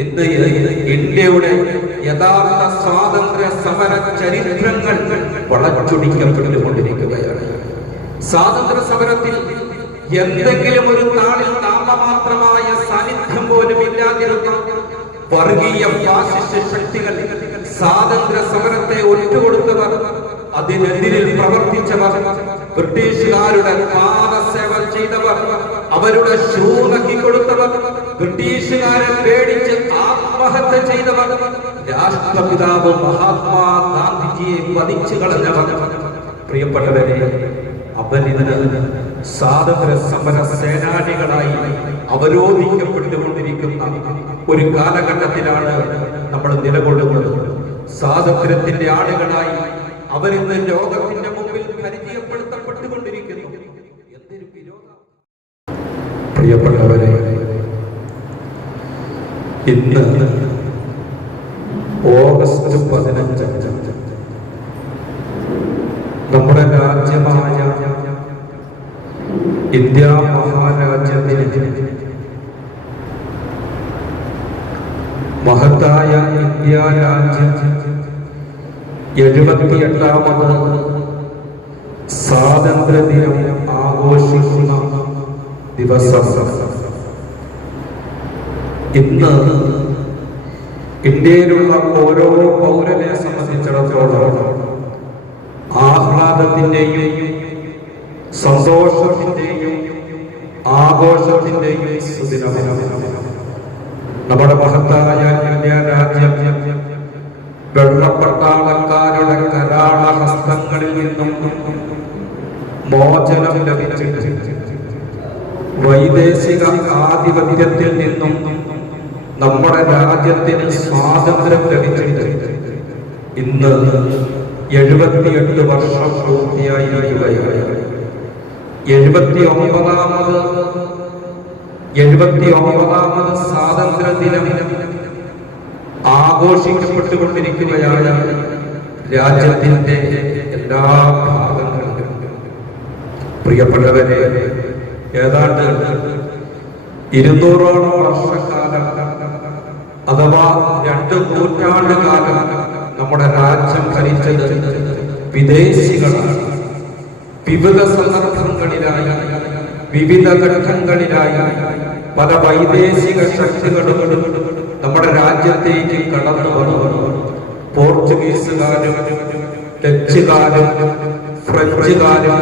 ഇന്ന് ഇന്ത്യയുടെ യഥാർത്ഥ സ്വാതന്ത്ര്യ സമര ചരിത്രങ്ങൾ വളച്ചൊടിക്കപ്പെട്ടുകൊണ്ടിരിക്കുകയാണ്. സ്വാതന്ത്ര്യ സമരത്തിൽ എന്തെങ്കിലും ഒരു നാളിൽ നാമമാത്രമായ സാന്നിധ്യം പോലും ഇല്ലാതിരുന്ന വർഗീയ ഫാസിസ്റ്റ് ശക്തികൾ, സ്വാതന്ത്ര്യ സമരത്തെ ഒറ്റുകൊടുത്തവർ, അതിനെതിരിൽ പ്രവർത്തിച്ചവർ, ബ്രിട്ടീഷുകാരുടെ പാദസേവ ചെയ്തവർ, അവരുടെ ഷൂ നക്കിക്കൊടുത്തവർ, ബ്രിട്ടീഷുകാരെ പേടിച്ച് ആത്മഹത്യ ചെയ്തവർ, രാഷ്ട്രപിതാവ് മഹാത്മാ ഗാന്ധിജിയെ വധിച്ചു കളഞ്ഞവർ, പ്രിയപ്പെട്ടവരെ, അവരിന്ന് സ്വാതന്ത്ര്യ സമര സേനാനികളായി അവരോധിക്കപ്പെട്ടുകൊണ്ടിരിക്കുന്ന ഒരു കാലഘട്ടത്തിലാണ് നമ്മൾ നിലകൊള്ളുന്നത്. സ്വാതന്ത്ര്യത്തിന്റെ ആളുകളായി അവരിന്ന് ലോകത്തിന്റെ മുമ്പിൽ പരിചയപ്പെടുത്തപ്പെട്ടുകൊണ്ടിരിക്കുന്നു. എന്തൊരു വിരോധം! പ്രിയപ്പെട്ടവരെ, ഇന്ന് ഓഗസ്റ്റ് 15 നമ്മുടെ രാജ്യമായ ഇന്ത്യ മഹാരാജ്യത്തിന്, മഹത്തായ ഇന്ത്യ രാജ്യം 78ാമത് സ്വാതന്ത്ര്യ ദിനം ആഘോഷിക്കുന്ന ദിവസം. ഇന്ന് ഇന്ത്യയിലുള്ള ഓരോ പൗരനെ സംബന്ധിച്ചിടത്തോളം ആഹ്ലാദത്തിന്റെയും സന്തോഷത്തിന്റെയും ആഘോഷത്തിന്റെയും സുദിനമാണ്. നമ്മുടെ മഹത്തായ ഇന്ത്യ രാജ്യം വെള്ളപ്പട്ടാളക്കാരുടെ കരാള ഹസ്തങ്ങളിൽ നിന്നും മോചനം ലഭിച്ചിട്ട്, വൈദേശിക ആധിപത്യത്തിൽ നിന്നും നമ്മുടെ രാജ്യത്തിന് സ്വാതന്ത്ര്യം ലഭിച്ചിട്ട് ഇന്ന് 78 വർഷം പൂർത്തിയായിരിക്കുകയാണ്. 79ാമത് സ്വാതന്ത്ര്യ ദിനം ആഘോഷിക്കപ്പെട്ടുകൊണ്ടിരിക്കുകയായ രാജ്യത്തിന്റെ എല്ലാ ഭാഗങ്ങളിലും. പ്രിയപ്പെട്ടവരെ, ഏതാണ്ട് 200ഓളം വർഷക്കാലം അഥവാ 2 നൂറ്റാണ്ട് കാലം നമ്മുടെ രാജ്യം ഭരിച്ചത് വിദേശികളാണ്. വിവിധ സന്ദർഭങ്ങളിലായി, വിവിധ ഘട്ടങ്ങളിലായി പല വൈദേശിക ശക്തികളും നമ്മുടെ രാജ്യത്തേക്ക് കടന്നു വന്നു. പോർച്ചുഗീസുകാരും, ഡച്ചുകാരും, ഫ്രഞ്ചുകാരും,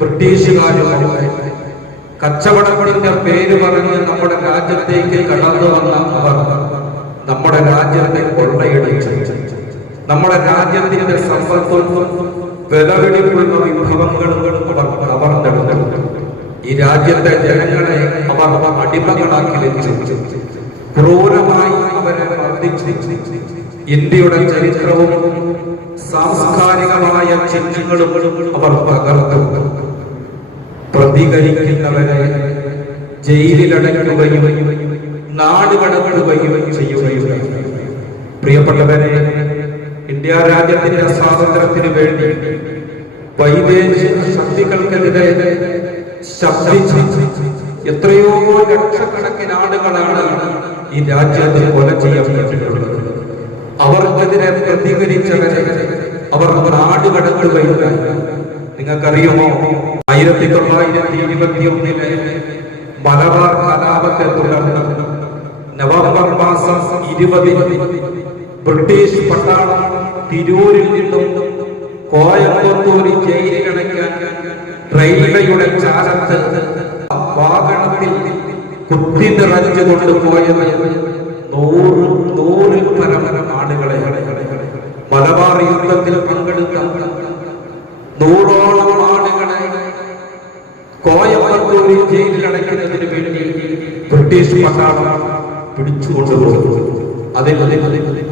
ബ്രിട്ടീഷുകാരും കച്ചവടത്തിന്റെ പേര് പറഞ്ഞ് നമ്മുടെ രാജ്യത്തേക്ക് കടന്നു വന്ന അവർ നമ്മുടെ രാജ്യത്തെ കൊള്ളയടിച്ചു. നമ്മുടെ രാജ്യത്തിന്റെ സമ്പത്തും വിലപിടിപ്പുള്ള വിഭവങ്ങളും അവർ കവർന്നെടുത്തു. ഈ രാജ്യത്തെ ജനങ്ങളെ അവർ അടിമകളാക്കി വെച്ചു. ക്രൂരമായി അവരെ മർദ്ദിച്ചു. ഇന്ത്യയുടെ ചരിത്രവും സാംസ്കാരികമായ ചിഹ്നങ്ങളും അവർ തകർത്തു. പ്രതികരിക്കുന്നവരെ ജയിലിലടയ്ക്കുകയും നാടുകടത്തുകയും ചെയ്യുകയും. പ്രിയപ്പെട്ടവരെ, ഇന്ത്യ രാജ്യത്തിന്റെ സ്വാതന്ത്ര്യത്തിന് വേണ്ടി വൈദേശിക ശക്തികൾക്കെതിരെ ശബ്ദിച്ച് എത്രയോ ലക്ഷക്കണക്കിന് ആളുകളാണ് ഈ രാജ്യത്ത് കൊല ചെയ്യപ്പെട്ടിട്ടുള്ളത്. അവർക്കെതിരെ പ്രതികരിച്ചവരെ അവർ നാടുകടത്തുകയുണ്ടായി. നിങ്ങൾക്കറിയുമോ, 1921 മലബാർ കലാപത്തെ തുടർന്ന് നവംബർ മാസം 20 ബ്രിട്ടീഷ് പട്ടാളം തിരൂരിൽ നിന്നും കോയമ്പത്തൂർ ജയിലിലടയ്ക്കാൻ റെയിൽവേയുടെ ചാരത്ത് വാഹനത്തിൽ കുത്തി നിറച്ചുകൊണ്ട് പോയത് 100 പരം ആളുകളെ. മലബാർ യുദ്ധത്തിൽ പങ്കെടുത്ത 100ഓളം ആളുകളെ കോയമ്പത്തൂരിൽ ജയിലിലടയ്ക്കുന്നതിന് വേണ്ടി ബ്രിട്ടീഷ് പട്ടാളം പിടിച്ചുകൊണ്ടുപോകുന്നു. അതിൽ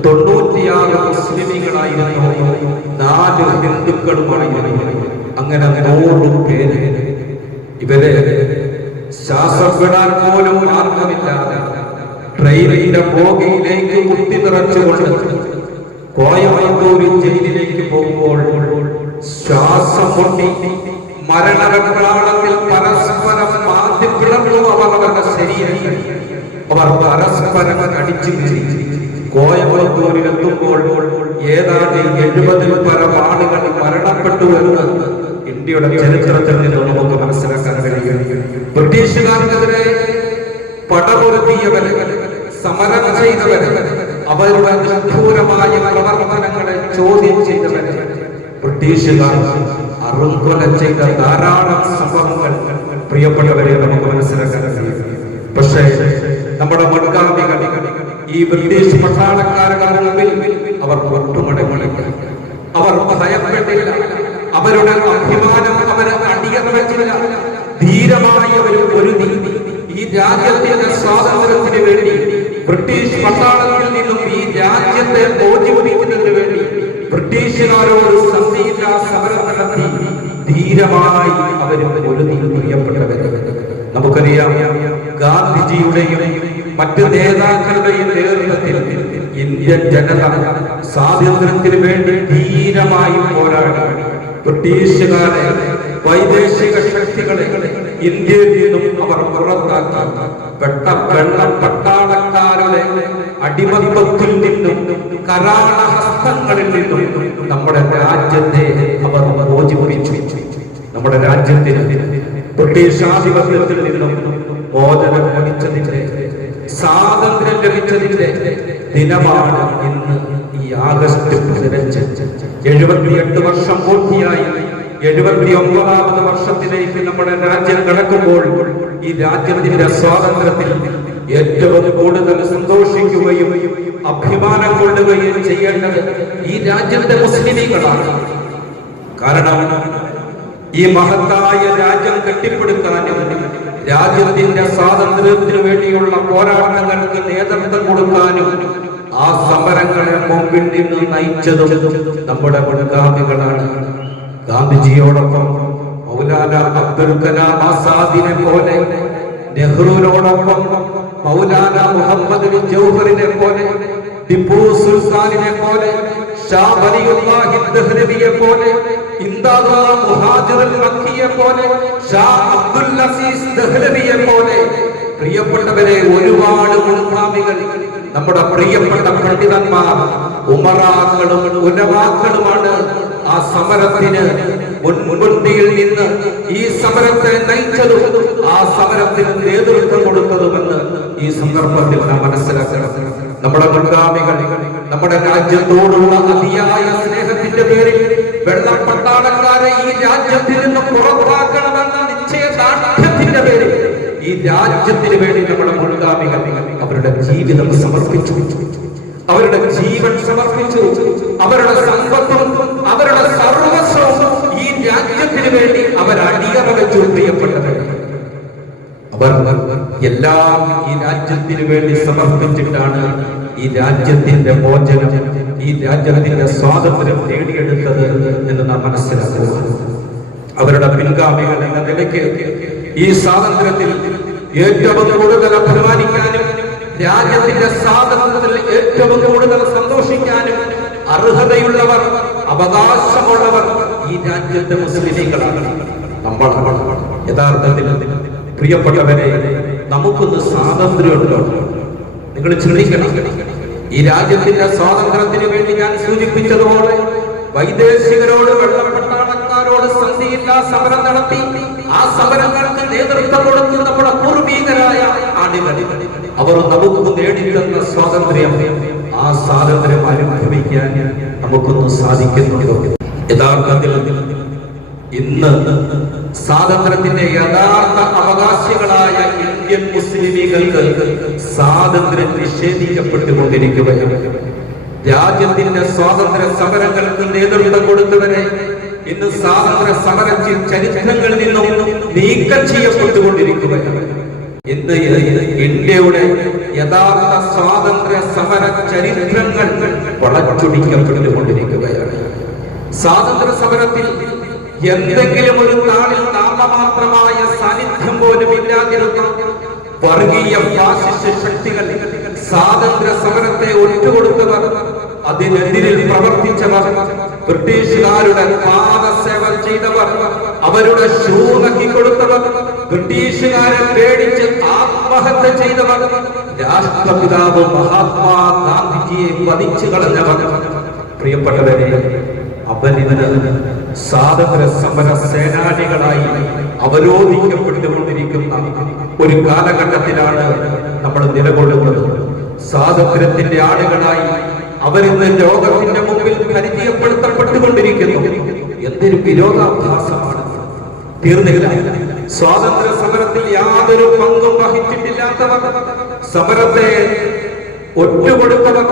96 മുസ്ലിമുകളായിരുന്നു, 4 ഹിന്ദുക്കളുമായിരുന്നു. അങ്ങനെ 100 പേര്. ഇവരെ ശ്വാസം വിടാൻ പോലും മാർഗമില്ലാതെ ട്രെയിനിന്റെ ബോഗിയിലേക്ക് കുത്തി നിറച്ചുകൊണ്ട് കോയമ്പത്തൂരിൽ ജയിലിലേക്ക് പോകുമ്പോൾ ശ്വാസം മുട്ടി മരണവെപ്രാളത്തിൽ പരസ്പരം മാറ്റി പിളർന്നു അവർ അവരുടെ ശരീരങ്ങൾ. അവർ പരസ്പരം അടിച്ചു കീറി. കോയമ്പത്തൂരിലെത്തുമ്പോൾ ഏതാണ്ട് 70-ൽ പരം ആളുകൾ മരണപ്പെട്ടു എന്ന് ഇന്ത്യയുടെ ചരിത്രത്തിൽ നിന്ന് നമുക്ക് മനസ്സിലാക്കാൻ കഴിയും. ബ്രിട്ടീഷുകാർക്കെതിരെ പടപൊരുത്തിയവരെ, സമരം ചെയ്തവരെ, അവരുടെ നിഷ്ഠൂരമായ പ്രവർത്തനങ്ങളെ ചോദ്യം ചെയ്തവരെ ബ്രിട്ടീഷുകാർ അറുകൊല ചെയ്ത ധാരാളം സംഭവങ്ങൾ പ്രിയപ്പെട്ടവരെ നമുക്ക് മനസ്സിലാക്കാൻ കഴിയും. പക്ഷേ നമ്മുടെ മുൻഗാമികൾ ഈ ബ്രിട്ടീഷ് പട്ടാളക്കാരുടെ മുമ്പിൽ അവർ ഒട്ടുമടങ്ങില്ല. അവർ ഭയപ്പെട്ടില്ല. അവരുടെ അഭിമാനം അവരെ അടിയറവച്ചില്ല. ധീരമായി അവർ പൊരുതി. ഈ രാജ്യത്തിന്റെ സ്വാതന്ത്ര്യത്തിന് വേണ്ടി, ബ്രിട്ടീഷ് പട്ടാളത്തിൽ നിന്നും ഈ രാജ്യത്തെ മോചിപ്പിക്കുന്നതിന് വേണ്ടി ബ്രിട്ടീഷുകാരോട് സന്ധിയില്ലാ സമരം നടത്തി ധീരമായി അവർ പൊരുതി. പ്രിയപ്പെട്ടവരെ, നമുക്കറിയാം, ഗാന്ധിജിയുടെയും മറ്റ് നേതാക്കളുടെയും നേതൃത്വത്തിൽ ഇന്ത്യൻ ജനത സ്വാതന്ത്ര്യത്തിന് വേണ്ടി ധീരമായി പോരാടി ബ്രിട്ടീഷുകാരെ, വൈദേശിക ശക്തികളെ ഇന്ത്യയിൽ നിന്നും അവർ പുറത്താക്കി വെള്ള പട്ടാളക്കാരുടെ അടിമത്വത്തിൽ നിന്നും കരാളഹസ്തങ്ങളിൽ നിന്നും നമ്മുടെ രാജ്യത്തെ അവർ മോചിപ്പിച്ചു. നമ്മുടെ രാജ്യത്തിന് ബ്രിട്ടീഷ് ആധിപത്യത്തിൽ നിന്നും മോചനം ലഭിച്ചതിന്റെ, സ്വാതന്ത്ര്യം ലഭിച്ചതിന്റെ ദിനമാണ് ഇന്ന് ഈ ആഗസ്റ്റ് 15. 78 വർഷം പൂർത്തിയായി 79ാമത് വർഷത്തിലേക്ക് നമ്മുടെ രാജ്യം കടക്കുമ്പോൾ ഈ രാജ്യത്തിന്റെ സ്വാതന്ത്ര്യത്തിൽ ഏറ്റവും കൂടുതൽ സന്തോഷിക്കുകയും അഭിമാനം കൊള്ളുകയും ചെയ്യേണ്ടത് ഈ രാജ്യത്തെ മുസ്ലിമീങ്ങളാണ്. കാരണം ഈ മഹത്തായ രാജ്യം കെട്ടിപ്പടുക്കാനും രാജ്യത്തിന്റെ സ്വാതന്ത്ര്യത്തിനു വേണ്ടിയുള്ള പോരാട്ടങ്ങൾക്ക് നേതൃത്വം കൊടുക്കാനും ആ സമരങ്ങളെ മുമ്പിൽ നിന്ന് നയിച്ചതും നമ്മുടെ മുൻഗാമികളാണ്. ഗാന്ധിജിയോടൊപ്പം മൗലാന അബ്ദുൽ കലാം ആസാദിനെ പോലെ, നെഹ്റുവിനോടൊപ്പം മൗലാന മുഹമ്മദ് ബിൻ ജൗഹറിനെ പോലെ, ടിപ്പു സുൽത്താനിനെ പോലെ, ഷാ വലിയുല്ലാഹി ദഹ്ലവിയെ പോലെ, ഇംദാദ മുഹാജിർ മക്കിയെ പോലെ, ഷാ അബ്ദുൽ അസീസ് ദഹ്ലവിയെ പോലെ പ്രിയപ്പെട്ടവരെ ഒരുപാട് മുൻഗാമികൾ, നമ്മുടെ പ്രിയപ്പെട്ട പണ്ഡിതന്മാർ, ഉമറാക്കളും ഉലമാക്കളുമാണ് ആ സമരത്തിന് മുൻപന്തിയിൽ നിന്ന് ഈ സമരത്തെ നയിച്ചതും ആ സമരത്തിന് നേതൃത്വം കൊടുത്തതുമെന്ന് ഈ സന്ദർഭത്തിൽ നാം മനസ്സിലാക്കണം. നമ്മുടെ മുൻഗാമികൾ നമ്മുടെ രാജ്യത്തോടുള്ള അതിയായ സ്നേഹത്തിന്റെ പേരിൽ വെള്ളപ്പട്ടാളക്കാരെ ഈ രാജ്യത്തിൽ നിന്ന് പുറത്താക്കണമെന്ന നിശ്ചയദാർഢ്യത്തിന്റെ പേരിൽ ഈ രാജ്യത്തിന് വേണ്ടി നമ്മുടെ മുൻഗാമികൾ അവരുടെ ജീവിതം സമർപ്പിച്ചു, അവരുടെ ജീവൻ സമർപ്പിച്ചു, അവരുടെ സമ്പത്തും അവരുടെ സർവസ്വവും ഈ രാജ്യത്തിന് വേണ്ടി അവർ അടിയറ വെച്ചു. പ്രിയപ്പെട്ടത്, അവർ എല്ലാം ഈ രാജ്യത്തിന് വേണ്ടി സമർപ്പിച്ചിട്ടാണ് ഈ രാജ്യത്തിന്റെ മോചനം, ഈ രാജ്യത്തിന്റെ സ്വാതന്ത്ര്യം നേടിയെടുത്തത് എന്ന് നാം മനസ്സിലാക്കുക. അവരുടെ പിൻഗാമികൾ എന്ന നിലയ്ക്ക് ഈ സ്വാതന്ത്ര്യത്തിൽ ഏറ്റവും കൂടുതൽ അഭിമാനിക്കാനും രാജ്യത്തിന്റെ സ്വാതന്ത്ര്യത്തിൽ ഏറ്റവും കൂടുതൽ സന്തോഷിക്കാനും അർഹതയുള്ളവർ, അവകാശമുള്ളവർ ഈ രാജ്യത്തെ മുസ്ലിമീങ്ങളാണ്. നമ്മൾ യഥാർത്ഥത്തിൽ പ്രിയപ്പെട്ടവരെ, നമുക്കൊന്ന് സ്വാതന്ത്ര്യമുണ്ടോ? നിങ്ങൾ ചിന്തിക്കണം. ഈ രാജ്യത്തിന്റെ സ്വാതന്ത്ര്യത്തിന് വേണ്ടി ഞാൻ സൂചിപ്പിച്ചതുപോലെ വൈദേശികരോട്, വെള്ളപ്പട്ടാളക്കാരോട് സന്ധിയില്ലാ സമരം നടത്തി ആ സമരങ്ങൾക്ക് നേതൃത്വം കൊടുത്ത് നമ്മുടെ പൂർവീകരായ ആളുകൾ അവർ നമുക്ക് നേടിത്തന്ന സ്വാതന്ത്ര്യം, ആ സ്വാതന്ത്ര്യം അനുഭവിക്കാൻ നമുക്കൊന്ന് സാധിക്കുന്നുണ്ടോ? യഥാർത്ഥത്തിൽ ഇന്ന് സ്വാതന്ത്ര്യത്തിന്റെ യഥാർത്ഥ അവകാശികളായ ഇന്ത്യൻ മുസ്ലിമീങ്ങൾക്ക് സ്വാതന്ത്ര്യം നിഷേധിക്കപ്പെട്ടുകൊണ്ടിരിക്കുകയാണ്. രാജ്യത്തിന്റെ സ്വാതന്ത്ര്യ സമരങ്ങൾക്ക് നേതൃത്വം കൊടുത്തവരെ ഇന്ന് സ്വാതന്ത്ര്യ സമര ചരിത്രങ്ങളിൽ നിന്നും നീക്കം ചെയ്യപ്പെട്ടുകൊണ്ടിരിക്കുകയാണ്. ഇന്ന് ഇന്ത്യയുടെ യഥാർത്ഥ സ്വാതന്ത്ര്യ സമര ചരിത്രങ്ങൾ വളച്ചൊടിക്കപ്പെട്ടുകൊണ്ടിരിക്കുകയാണ്. സ്വാതന്ത്ര്യ സമരത്തിൽ എന്തെങ്കിലും ഒരു നാളിൽ നാമമാത്രമായ സാന്നിധ്യം പോലും ഇല്ലാതിരുന്ന വർഗീയ ഫാസിസ്റ്റ് ശക്തികൾ, സ്വാതന്ത്ര്യ സമരത്തെ ഒറ്റുകൊടുത്തവർ, അതിനെതിരിൽ പ്രവർത്തിച്ചവർ, ബ്രിട്ടീഷുകാരുടെ പാദസേവ ചെയ്തവർ, അവരുടെ ഷൂ നക്കി കൊടുത്തവർ, ബ്രിട്ടീഷുകാരെ പേടിച്ച് ആത്മഹത്യ ചെയ്തവർ, രാഷ്ട്രപിതാവ് മഹാത്മാഗാന്ധിജിയെ വധിച്ചു കളഞ്ഞവർ. പ്രിയപ്പെട്ടവരെ, അവരിന്ന് സ്വാതന്ത്ര്യ സമര സേനാനികളായി അവരോധിക്കപ്പെട്ടുകൊണ്ടിരിക്കുന്ന ഒരു കാലഘട്ടത്തിലാണ് നമ്മൾ നിലകൊള്ളുന്നത്. സ്വാതന്ത്ര്യത്തിന്റെ ആളുകളായി അവരിന്ന് ലോകത്തിന്റെ മുമ്പിൽ പരിചയപ്പെടുത്തപ്പെട്ടുകൊണ്ടിരിക്കുന്നു. എന്തൊരു വിരോധാഭാസമാണ്! തീർന്നില്ല. സ്വാതന്ത്ര്യ സമരത്തിൽ യാതൊരു പങ്കും വഹിച്ചിട്ടില്ലാത്തവർ, സമരത്തെ ഒറ്റുകൊടുത്തവർ,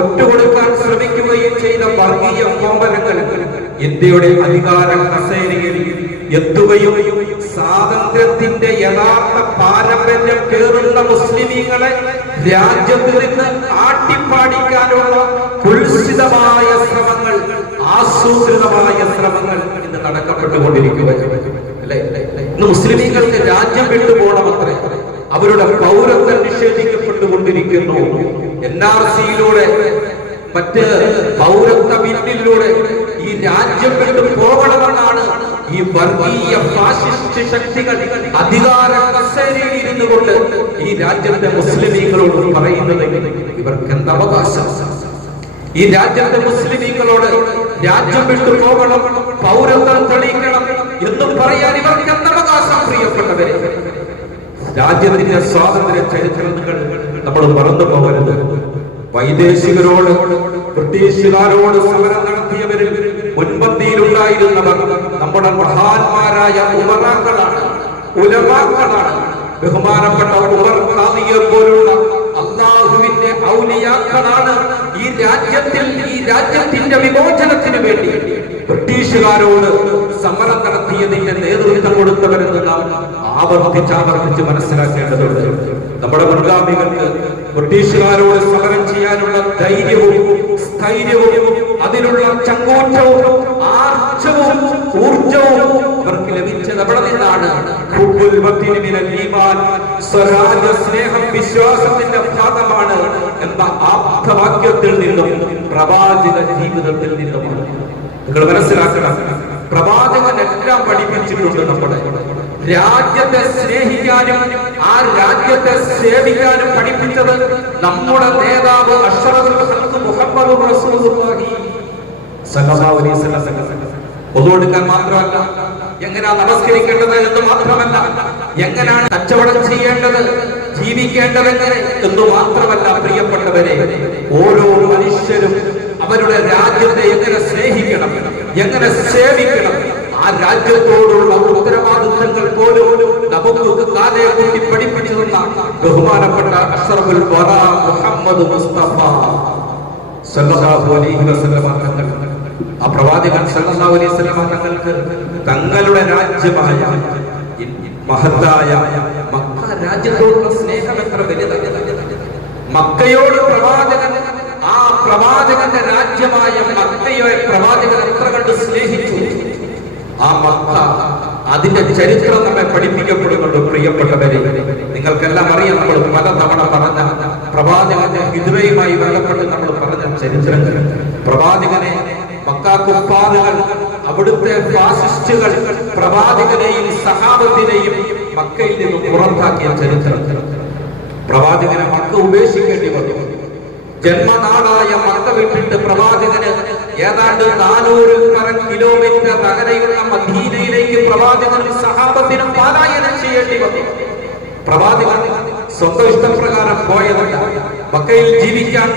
ഒറ്റുകൊടുക്കാൻ ശ്രമിക്കുകയും ചെയ്ത വർഗീയ കോമരങ്ങൾ ഇന്ത്യയുടെ അധികാര കസേരയിൽ എത്തുകയും സ്വാതന്ത്ര്യത്തിന്റെ യഥാർത്ഥ പാരമ്പര്യം പേറുന്ന മുസ്ലിമീങ്ങളെ രാജ്യത്ത് നിന്ന് ആട്ടിപ്പാടിക്കാനുള്ള കുൽസിതമായ ശ്രമങ്ങൾ, ആസൂത്രിതമായ ശ്രമങ്ങൾ ഇന്ന് നടക്കപ്പെട്ടുകൊണ്ടിരിക്കുകയാണ്. ഇന്ന് മുസ്ലിമീങ്ങൾക്ക് രാജ്യം വിട്ടുപോകണമത്രേ. അവരുടെ പൗരത്വം നിഷേധിക്കപ്പെട്ടുകൊണ്ടിരിക്കുന്നു. NRC-യിലൂടെ, മറ്റ് പൗരത്വ ബില്ലിലൂടെ ഈ രാജ്യം വിട്ടു പോകണമെന്നാണ് ഈ വർഗീയ ഫാഷിസ്റ്റ് ശക്തികൾ അധികാര കസേരയിൽ ഇരുന്നു കൊണ്ട് ഈ രാജ്യത്തെ മുസ്ലിമീങ്ങളോട് പറയുന്നത്. ഇവർക്ക് എന്ത് അവകാശം? ഈ രാജ്യത്തെ മുസ്ലിമീങ്ങളോട് രാജ്യം വിട്ടു പോകണം, പൗരത്വം തെളിയിക്കണം എന്നും പറയാൻ ഇവർക്ക് എന്ത് അവകാശം? പ്രിയപ്പെട്ടവരെ, രാജ്യത്തിന്റെ സ്വാതന്ത്ര്യ ചരിത്രങ്ങൾ നമ്മൾ മറന്നു പോകരുത്. വൈദേശികരോട്, ബ്രിട്ടീഷുകാരോട് സമരം നടത്തിയവരിൽ മുൻപന്തിയിലുണ്ടായിരുന്നവർ നമ്മുടെ മഹാന്മാരായ ഉമറാക്കളാണ്, ഉലമാക്കളാണ്. ബഹുമാനപ്പെട്ട ഉമർ ഖാദിയെ പോലുള്ള അല്ലാഹുവിന്റെ ഔലിയാക്കളാണ് ഈ രാജ്യത്തിന്റെ വിമോചനത്തിന് വേണ്ടി ബ്രിട്ടീഷുകാരോട് സമരം നടത്തിയതിന്റെ നേതൃത്വം കൊടുത്തവരെന്ന് നാം ആവർത്തിച്ച് മനസ്സിലാക്കേണ്ടതുണ്ട്. നമ്മുടെ മുൻഗാമികൾക്ക് ബ്രിട്ടീഷുകാരോട് സമരം ചെയ്യാനുള്ള ധൈര്യവും സ്ഥൈര്യവും അതിനുള്ള ചങ്കൂറ്റവും ആർജവും ഊർജവും അവർക്ക് ലഭിച്ചത് എവിടെ നിന്നാണ്? സ്വരാജ്യ സ്നേഹം വിശ്വാസത്തിന്റെ ഭാഗമാണ് എന്ന ആപ്തവാക്യത്തിൽ നിന്നും പ്രവാചക ജീവിതത്തിൽ നിന്നുമാണ്. നിങ്ങൾ മനസ്സിലാക്കണം, പ്രവാചകൻ എല്ലാം പഠിപ്പിച്ചിട്ടുണ്ട്. നമ്മുടെ രാജ്യത്തെ സ്നേഹിക്കാനും ആ രാജ്യത്തെ സേവിക്കാനും പഠിപ്പിച്ചത് നമ്മുടെ നേതാവ് അഷ്റഫുൽ ഖൽഖ് മുഹമ്മദ് റസൂലുള്ളാഹി സ്വല്ലല്ലാഹു അലൈഹി വസല്ലം. ഒതുകൊടുക്കാൻ മാത്രമല്ല, എങ്ങനെയാ നമസ്കരിക്കേണ്ടത് എന്ന് മാത്രമല്ല, എങ്ങനെയാണ് കച്ചവടം ചെയ്യേണ്ടത്, ജീവിക്കേണ്ടത് എങ്ങനെ എന്ന് മാത്രമല്ല, പ്രിയപ്പെട്ടവരെ, ഓരോ മനുഷ്യരും അവരുടെ രാജ്യത്തെ എങ്ങനെ സ്നേഹിക്കണം, എങ്ങനെ സേവിക്കണം, ആ രാജ്യത്തോടുള്ള ഉത്തരവാദിത്തങ്ങൾ പോലും നമുക്ക് കാലേ കൂട്ടി പഠിപ്പിച്ചു തന്ന ബഹുമാനപ്പെട്ട അഷ്റഫുൽ വറാ മുഹമ്മദ് മുസ്തഫ സല്ലല്ലാഹു അലൈഹി വസല്ലം തങ്ങൾ, ആ പ്രവാചകൻ സല്ലല്ലാഹു അലൈഹി വസല്ലം തങ്ങൾക്ക് തങ്ങളുടെ രാജ്യമായ മഹത്തായ മക്ക രാജ്യത്തോടുള്ള സ്നേഹം എത്ര വലുതാണ്! മക്കയോട് പ്രവാചകൻ, ആ പ്രവാചകന്റെ രാജ്യമായ മക്കയെ പ്രവാചകൻ എത്ര കണ്ട് സ്നേഹിച്ചു! ആ മക്ക, അതിന്റെ ചരിത്രം നമ്മെ പഠിപ്പിക്കപ്പെടുന്നുണ്ട്. പ്രിയപ്പെട്ടവരെ, നിങ്ങൾക്കെല്ലാം അറിയാം, നമ്മൾ പലതവണ പറഞ്ഞ പ്രവാചകന്റെ ഹിജ്റയുമായി ബന്ധപ്പെട്ട് നമ്മൾ പറഞ്ഞ ചരിത്രങ്ങൾ. പ്രവാചകനെ മക്ക കുഫാറുകൾ, അവിടുത്തെ ഫാസിസ്റ്റുകൾ പ്രവാചകനെയും സഹാബത്തിനെയും മക്കയിൽ നിന്ന് പുറത്താക്കിയ ചരിത്രം. പ്രവാചകനെ മക്ക ഉപേക്ഷിക്കേണ്ടി വന്നു. ജന്മനാടായ മക്ക വിട്ടിട്ട് പ്രവാചകന് ഏതാണ്ട് 400 കിലോമീറ്റർ അകലെയുള്ള മദീനയിലേക്ക് പ്രവാചകനും സഹാബത്തിനും പലായനം ചെയ്യേണ്ടി വന്നു. പ്രവാചകൻ സ്വന്തം ഇഷ്ടപ്രകാരം പോയതല്ല. മക്കയിൽ ജീവിക്കാൻ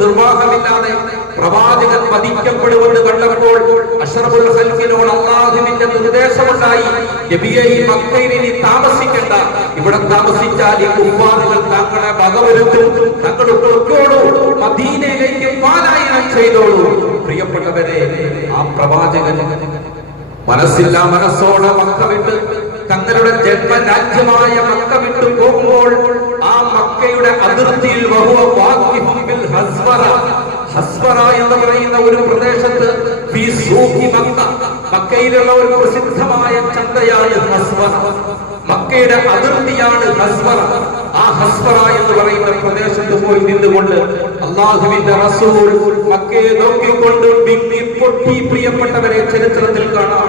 നിർവാഹമില്ലാതെ പ്രവാചകൻ വധിക്കപ്പെടുമെന്ന് കണ്ടപ്പോൾ അഷ്റഫുൽ ഖൽഖിനോട് അല്ലാഹുവിന്റെ നിർദ്ദേശമുണ്ടായി, നബിയെ, ഈ മക്കയിൽ ഇനി താമസിക്കണ്ട, ഇവിടെ താമസിച്ചാൽ ഈ കുഫാറുകൾ താങ്കളെ വകവരുത്തും, തങ്ങളുടെ പൊക്കോളൂ, മദീനയിലേക്ക് പലായനം ചെയ്തോളൂ. പ്രിയപ്പെട്ടവരെ, ആ പ്രവാചകൻ മനസ്സില്ലാ മനസ്സോടെ മക്ക വിട്ട് തങ്ങളുടെ ജന്മരാജ്യമായ മക്ക വിട്ടു പോകുമ്പോൾ ആ മക്കയുടെ അതിർത്തിയിൽ ഹസ്വറ എന്ന് പറയുന്ന ഒരു പ്രദേശത്ത് മക്കയിലുള്ള ഒരു പ്രസിദ്ധമായ ചന്തയാണ് ഹസ്വറ. മക്കയുടെ അതിർത്തിയാണ് ഹസ്വറ. ആ ഹസ്വറ എന്ന് പറയുന്ന പ്രദേശത്ത് പോയി നിന്നുകൊണ്ട് അല്ലാഹുവിന്റെ റസൂൽ മക്കയെ നോക്കിക്കൊണ്ട് വിങ്ങി പൊട്ടി. പ്രിയപ്പെട്ടവരെ, ചരിത്രത്തിൽ കാണാം,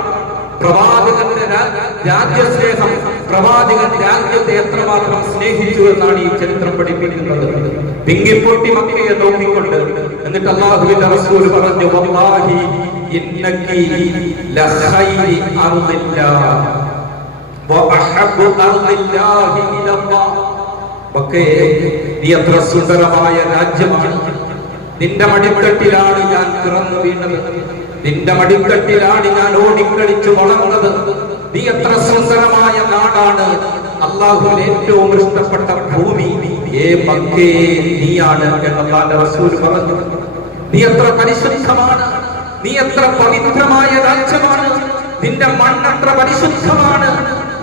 പ്രവാചകന്റെ രാജ്യസ്നേഹം, പ്രവാചകൻ രാജ്യത്തെ എത്രമാത്രം സ്നേഹിച്ചു എന്നാണ് ഈ ചരിത്രം പഠിപ്പിക്കുന്നത്. പിങ്ങിപ്പൊട്ടി മക്കയെ നോക്കിക്കൊണ്ട് എന്നിട്ട് അല്ലാഹുവിന്റെ റസൂൽ പറഞ്ഞു, വല്ലാഹി ഇന്നകി ലഖൈരി അർദില്ലാഹ് വഅഹബ്ബു അർദില്ലാഹി ഇലല്ലാഹ്. മക്കയെ, നീ എത്ര സുന്ദരമായ രാജ്യമാണ്. നിന്റെ മടിത്തട്ടിലാണ് ഞാൻ പിറന്നു വീണത്, നിന്റെ മടിത്തട്ടിലാണ് ഞാൻ ഓടിക്കളിച്ചു വളർന്നത്. നീ എത്ര സുന്ദരമായ നാടാണ്. അല്ലാഹുവിന് ഏറ്റവും ഇഷ്ടപ്പെട്ട ഭൂമി മക്കേ നീയാണ് എന്ന് അല്ലാഹുവിന്റെ റസൂൽ പറഞ്ഞു. നീ എത്ര പരിശുദ്ധമാണ്, നീ എത്ര പവിത്രമായ രാജ്യമാണ്, നിന്റെ മണ്ണെത്ര പരിശുദ്ധമാണ്.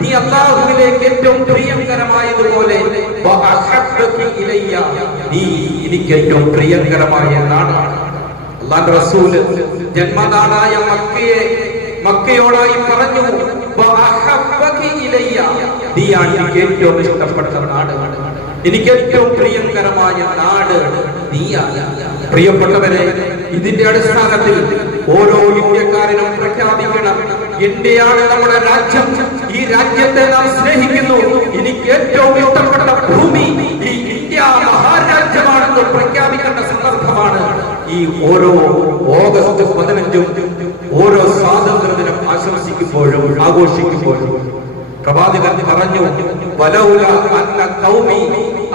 നീ അല്ലാഹുവിലേക്ക് ഏറ്റവും പ്രിയങ്കരമായതുപോലെ നീ എനിക്ക് ഏറ്റവും പ്രിയങ്കരമായ നാടാണ്. അല്ലാഹുവിന്റെ റസൂൽ ജന്മനാടായ മക്കയോടായി പറഞ്ഞു, നീയാണ് എനിക്ക് ഏറ്റവും ഇഷ്ടപ്പെട്ട നാട്, എനിക്ക് ഏറ്റവും പ്രിയങ്കരമായ നാട് നീയാണ്. പ്രിയപ്പെട്ടവരെ, ഇതിന്റെ അടിസ്ഥാനത്തിൽ ഓരോ ഇന്ത്യക്കാരനും പ്രഖ്യാപിക്കണം, ഇന്ത്യയാണ് നമ്മുടെ രാജ്യം, ഈ രാജ്യത്തെ നാം സ്നേഹിക്കുന്നു, എനിക്ക് ഏറ്റവും ഇഷ്ടപ്പെട്ട ഭൂമി ഈ ഇന്ത്യ മഹാരാജ്യമാണെന്ന് പ്രഖ്യാപിക്കേണ്ട സന്ദർഭമാണ് ഈ ഓരോ ഓഗസ്റ്റ് 15-ഉം ഓരോ സ്വാതന്ത്ര്യദിനം ആശംസിക്കുമ്പോഴും ആഘോഷിക്കുമ്പോഴും. പ്രവാചകൻ പറഞ്ഞു, വലൗല അന്ന ഖൗമി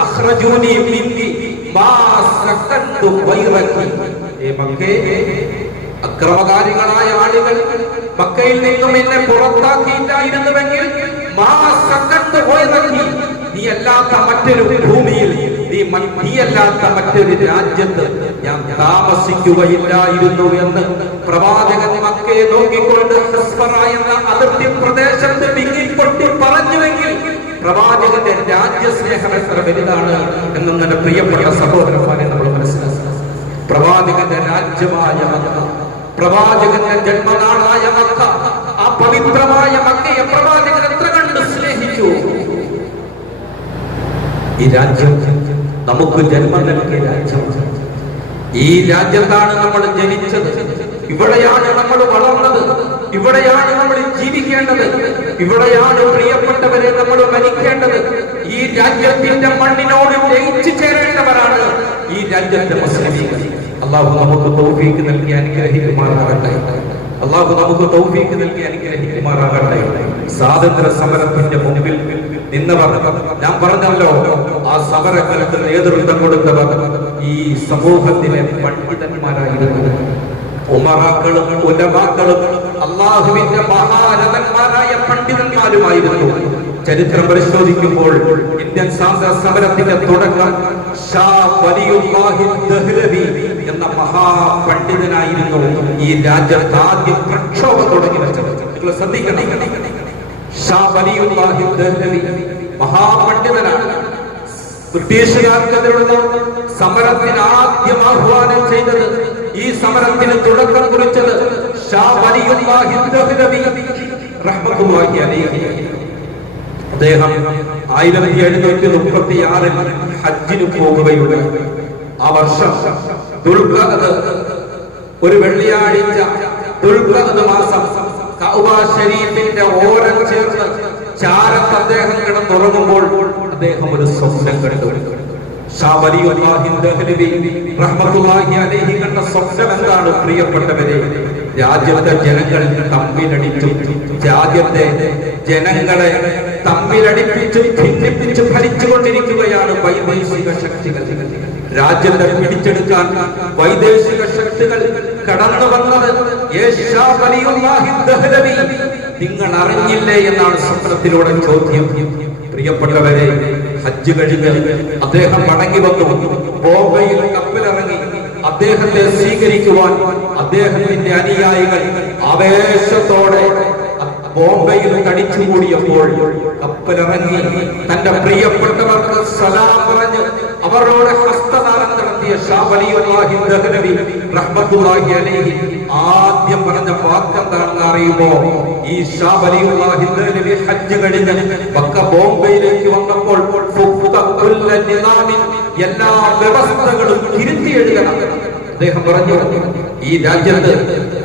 അഖ്റജൂനി മിൻകി മാ സഖന്തു ഗൈറകി. മക്കേ, അക്രമകാരികളായ ആളുകൾ മക്കയിൽ നിന്നും എന്നെ പുറത്താക്കിയിട്ടായിരുന്നുവെങ്കിൽ മാ സഖന്തു ഗൈറകി, നീ അല്ലാത്ത മറ്റൊരു ഭൂമിയിൽ, നീ അല്ലാത്ത മറ്റൊരു രാജ്യത്ത് ഞാൻ താമസിക്കുകയില്ലായിരുന്നു എന്ന് പ്രവാചകൻ മക്കയെ നോക്കിക്കൊണ്ട് ഹസ്ബറ എന്ന അതിർത്തി പ്രദേശത്ത് വിങ്ങിപ്പൊട്ടി പറഞ്ഞുവെങ്കിൽ പ്രവാചകന്റെ രാജ്യസ്നേഹം എത്ര വലുതാണ് എന്ന് എന്റെ പ്രിയപ്പെട്ട സഹോദരന്മാരെ നമ്മൾ മനസ്സിലാക്കുക. പ്രവാചകന്റെ രാജ്യമായ മക്ക, പ്രവാചകന്റെ ജന്മനാടായ മക്ക, ആ പവിത്രമായ മക്കയെ പ്രവാചകൻ എത്ര കണ്ട് സ്നേഹിച്ചു. ഈ രാജ്യം നമുക്ക് ജന്മം നൽകിയ രാജ്യമാണ്. ഈ രാജ്യത്താണ് നമ്മൾ ജനിച്ചത്, ഇവിടെയാണ് നമ്മൾ വളർന്നത്, ഇവിടെയാണ് നമ്മൾ ജീവിക്കേണ്ടത്, ഇവിടെയാണ് പ്രിയപ്പെട്ടവരെ നമ്മൾ മരിക്കേണ്ടത്. ഈ രാജ്യത്തിന്റെ മണ്ണിനോട് ലയിച്ചു ചേരേണ്ടവരാണ് ഈ രാജ്യത്തെ മുസ്ലിമീങ്ങൾ. അല്ലാഹു നമുക്ക് തൗഫീഖ് നൽകി അനുഗ്രഹിക്കുമാറാകട്ടെ. അല്ലാഹു നമുക്ക് തൗഫീഖ് നൽകി അനുഗ്രഹിക്കുമാറാകട്ടെ. സ്വാതന്ത്ര്യ സമരത്തിന്റെ മുമ്പിൽ നിന്നവർ, ഞാൻ പറഞ്ഞല്ലോ, ആ സമരങ്ങൾക്ക് നേതൃത്വം കൊടുത്തവർ ഈ സമൂഹത്തിലെ പണ്ഡിതന്മാരായിരുന്നു. ഉമറാക്കളും ഉലമാക്കളും അല്ലാഹുവിന്റെ മഹാരഥന്മാരായ പണ്ഡിതന്മാരുമായിരുന്നു. ചരിത്രം പരിശോധിക്കുമ്പോൾ ഇന്ത്യൻ സ്വാതന്ത്ര്യ സമരത്തിന്റെ തുടക്കം ഷാ വലിയുല്ലാഹി ദഹ്ലവി എന്ന മഹാപണ്ഡിതനായിരുന്നു ഈ രാജ്യത്ത് ആദ്യം പ്രക്ഷോഭം തുടങ്ങി വെച്ചത്. നിങ്ങൾ ശ്രദ്ധിക്കണം, ഷാ വലിയുല്ലാഹി ദഹ്ലവി മഹാപണ്ഡിതനാണ്. ബ്രിട്ടീഷുകാർക്കെതിരുള്ള സമരത്തിന് ആദ്യം ആഹ്വാനം ചെയ്തത്, ഈ സമരത്തിന് തുടക്കം കുറിച്ചത് ഷാ വലിയുല്ലാഹി ദഹ്ലവി റഹ്മത്തുള്ളാഹി അലൈഹി. അദ്ദേഹം 1736 ഹജ്ജിന് പോകുകയുണ്ടായി. ആ വർഷം ദുൽഖഅദ്, ഒരു വെള്ളിയാഴ്ച ദുൽഖഅദ് മാസം, കഅബ ശരീഫിന്റെ ഓരം ചേർന്ന് ചാരത്ത് അദ്ദേഹം കിടന്നുറങ്ങുമ്പോൾ അദ്ദേഹം ഒരു സ്വപ്നം കണ്ടു. ഷാ വലിയുല്ലാഹി ദഹ്ലവി റഹ്മത്തുള്ളാഹി അലൈഹി കണ്ട സ്വപ്നം എന്താണ് പ്രിയപ്പെട്ടവരെ? രാജ്യത്തെ ജനങ്ങൾ തമ്മിലടിച്ചു, രാജ്യത്തെ ജനങ്ങളെ തമ്മിലടിപ്പിച്ച് ഭിന്നിപ്പിച്ച് ഭരിച്ചുകൊണ്ടിരിക്കുകയാണ് വൈദേശിക ശക്തികൾ. രാജ്യത്തെ പിടിച്ചെടുക്കാൻ വൈദേശിക ശക്തികൾ കടന്നു വന്നത് നിങ്ങൾ അറിഞ്ഞില്ലേ എന്നാണ് സ്വപ്നത്തിലൂടെ ചോദ്യം. പ്രിയപ്പെട്ടവരെ, ഹജ്ജ് കഴിഞ്ഞ് അദ്ദേഹം മടങ്ങി വന്നു. ബോംബെയിൽ കപ്പലിറങ്ങി. അദ്ദേഹത്തെ സ്വീകരിക്കുവാൻ അദ്ദേഹത്തിന്റെ അനുയായികൾ ആവേശത്തോടെ ബോംബെയിൽ തടിച്ചുകൂടിയപ്പോൾ കപ്പലിറങ്ങി തന്റെ പ്രിയപ്പെട്ടവർക്ക് സലാം പറഞ്ഞ് അവരോട് ഹസ്തദാനം നടത്തിയ ഷാ വലിയുല്ലാഹി ദഹ്ലവി റഹ്മത്തുള്ളാഹി അലൈഹി ആദ്യം പറഞ്ഞ വാക്കെന്താണെന്ന് അറിയുമോ? ഈ ഷാ വലിയുല്ലാഹി ദഹ്ലവി ഹജ്ജ് കഴിഞ്ഞ് മക്ക ബോംബെയിലേക്ക് വന്നപ്പോൾ എല്ലാ വ്യവസ്ഥകളും തിരുത്തി എഴുതണം അദ്ദേഹം പറഞ്ഞു. ഈ രാജ്യത്ത്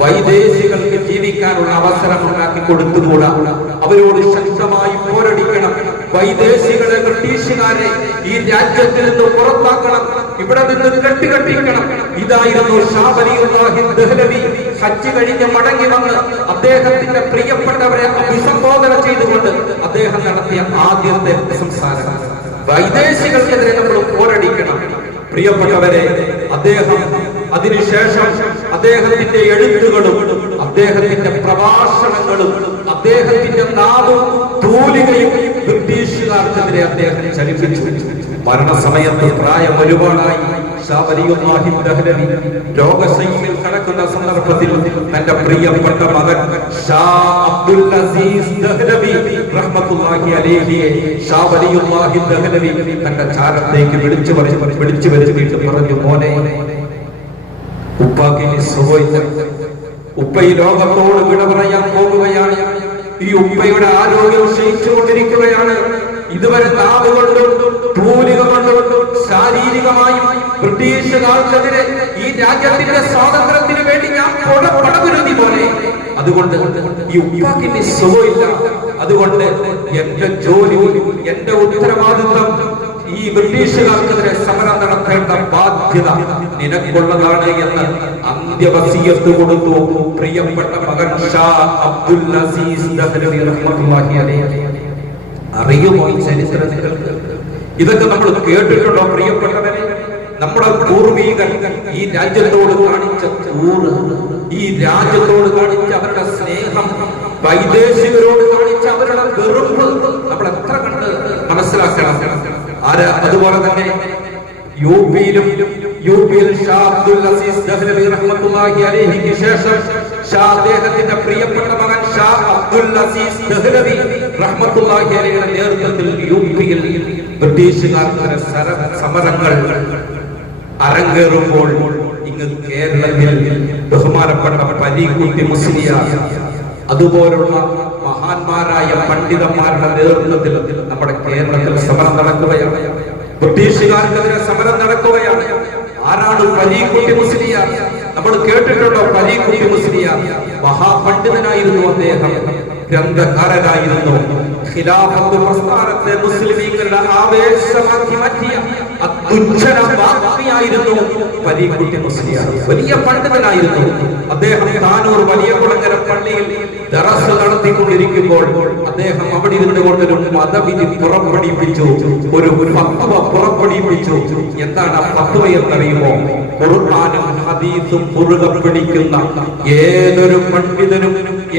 വൈദേശികൾക്ക് ജീവിക്കാനുള്ള അവസരം ഉണ്ടാക്കി കൊടുത്തുകൂടാ. അവരോട് ശക്തമായി പോരടിക്കണം. വൈദേശികളെ, ബ്രിട്ടീഷുകാരെ ഈ രാജ്യത്തിൽ നിന്ന് പുറത്താക്കണം, ഇവിടെ നിന്ന് കെട്ടിക്കണം. ഇതായിരുന്നു ഷാ വലിയുല്ലാഹി ദഹ്ലവി ഹജ്ജ് കഴിഞ്ഞ് മടങ്ങി വന്ന് അദ്ദേഹത്തിന്റെ പ്രിയപ്പെട്ടവരെ അഭിസംബോധന ചെയ്തുകൊണ്ട് അദ്ദേഹം നടത്തിയ ആദ്യത്തെ സംസാരം. വൈദേശികൾക്കെതിരെ നമ്മൾ പോരടിക്കണം. പ്രിയപ്പെട്ടവരെ, അദ്ദേഹം അതിനുശേഷം അദ്ദേഹത്തിന്റെ എഴുത്തുകളും അദ്ദേഹത്തിന്റെ പ്രഭാഷണങ്ങളും അദ്ദേഹത്തിന്റെ നാവും തൂലികയും ബ്രിട്ടീഷുകാർക്കെതിരെ അദ്ദേഹം ചലിപ്പിച്ചു. മരണസമയത്ത് പ്രായം ഒരുപാടായി ഷാ വലിയുല്ലാഹി ദഹ്ലവി രോഗശയ്യയിൽ കിടക്കുന്ന സന്ദർഭത്തിൽ തന്റെ പ്രിയപ്പെട്ട മകൻ ഷാ അബ്ദുൽ അസീസ് ദഹ്ലവി റഹ്മത്തുള്ളാഹി അലൈഹിയെ ഷാ വലിയുല്ലാഹി ദഹ്ലവി തന്റെ ചാരത്തേക്ക് വിളിച്ചു വരുത്തിയിട്ട് പറഞ്ഞു, മോനെ, ഉപ്പാക്ക് ഇനി സുഖമില്ല. ഉപ്പ ഈ ലോകത്തോട് വിട പറയാൻ പോകുകയാണ്. ഈ ഉപ്പയുടെ ആരോഗ്യം ക്ഷയിച്ചുകൊണ്ടിരിക്കുകയാണ്. ഇതുവരെ നാവ് കൊണ്ടും തൂലിക കൊണ്ടും ശാരീരികമായും ബ്രിട്ടീഷുകാർക്കെതിരെ ഈ രാജ്യത്തിന്റെ സ്വാതന്ത്ര്യത്തിന് വേണ്ടി ഞാൻ പടകുരുതി പോലെ. അതുകൊണ്ട് ഈ ഉപ്പാക്കിന് സുഖമില്ല. അതുകൊണ്ട് എന്റെ ജോലി, എന്റെ ഉത്തരവാദിത്വം ഈ ബ്രിട്ടീഷുകാർക്കെതിരെ സമരം നടത്തേണ്ട ബാധ്യത നിനക്കുള്ളതാണ് എന്ന് അന്ത്യവസിയത്ത് കൊടുത്തു പ്രിയപ്പെട്ട മകൻ ഷാ അബ്ദുൽ അസീസ് ദഹ്ലവി റഹ്മത്തുള്ളാഹി അലൈഹി. അറിയുമോ ഈ ചരിത്രത്തിൽ? ഇതൊക്കെ നമ്മൾ കേട്ടിട്ടുണ്ടോ പ്രിയപ്പെട്ടവരെ? നമ്മുടെ പൂർവീകർ ഈ രാജ്യത്തോട് കാണിച്ച കൂറ്, ഈ രാജ്യത്തോട് കാണിച്ച അവരുടെ സ്നേഹം, വൈദേശികരോട് കാണിച്ച അവരുടെ വെറുപ്പ് നമ്മൾ എത്ര കണ്ട് മനസ്സിലാക്കണം. അതുപോലെ തന്നെ യുപിയിൽ ഷാ അബ്ദുൽ അസീസ് ദഹ്ലവി റഹ്മത്തുള്ളാഹി അലൈഹിക്ക് ശേഷം അദ്ദേഹത്തിന്റെ പ്രിയപ്പെട്ട മകൻ ഷാ അബ്ദുൽ അസീസ് ദഹ്ലവി റഹ്മത്തുള്ളാഹി അലൈഹിയുടെ നേതൃത്വത്തിൽ യുപിയിൽ ബ്രിട്ടീഷുകാർക്കെതിരെ സമരങ്ങൾ അരങ്ങേറുമ്പോൾ ഇങ്ങ് കേരളത്തിൽ ബഹുമാനപ്പെട്ട പരീക്കുട്ടി മുസ്ലിയാർ അതുപോലുള്ള മഹാന്മാരായ പണ്ഡിതന്മാരുടെ നേതൃത്വത്തിൽ നമ്മുടെ കേരളത്തിൽ സമരം നടക്കുകയാണ്. ബ്രിട്ടീഷുകാർക്കെതിരെ സമരം നടക്കുകയാണ്. ആരാണ് പരീക്കുട്ടി മുസ്ലിയാർ? നമ്മൾ കേട്ടിട്ടുണ്ടോ? പരീക്കുട്ടി മുസ്ലിയാർ മഹാപണ്ഡിതനായിരുന്നു. അദ്ദേഹം ഗ്രന്ഥകാരനായിരുന്നു. ഖിലാഫത്ത് പ്രസ്ഥാനത്തെ മുസ്ലിമീങ്ങളുടെ ആവേശമാക്കി മാറ്റിയ അത്യുജ്ജല വാഗ്മിയായിരുന്നു പരീക്കുട്ടി മുസ്ലിയാർ. വലിയ പണ്ഡിതനായിരുന്നു. അദ്ദേഹം താനൂർ വലിയ കുളങ്ങര പള്ളിയിൽ ദറസ് നടത്തിക്കൊണ്ടിരിക്കുമ്പോൾ അദ്ദേഹം അവിടെ ഇരുന്നുകൊണ്ടൊരു മതവിധി പുറപ്പെടുവിപ്പിച്ചു, ഒരു ഫത്വ പുറപ്പെടുവിപ്പിച്ചു. എന്താണ് ആ ഫത്വ എന്നറിയുമോ? ഖുർആനും ഹദീസും മുറുകെ പിടിക്കുന്ന ഏതൊരു പണ്ഡിതനും,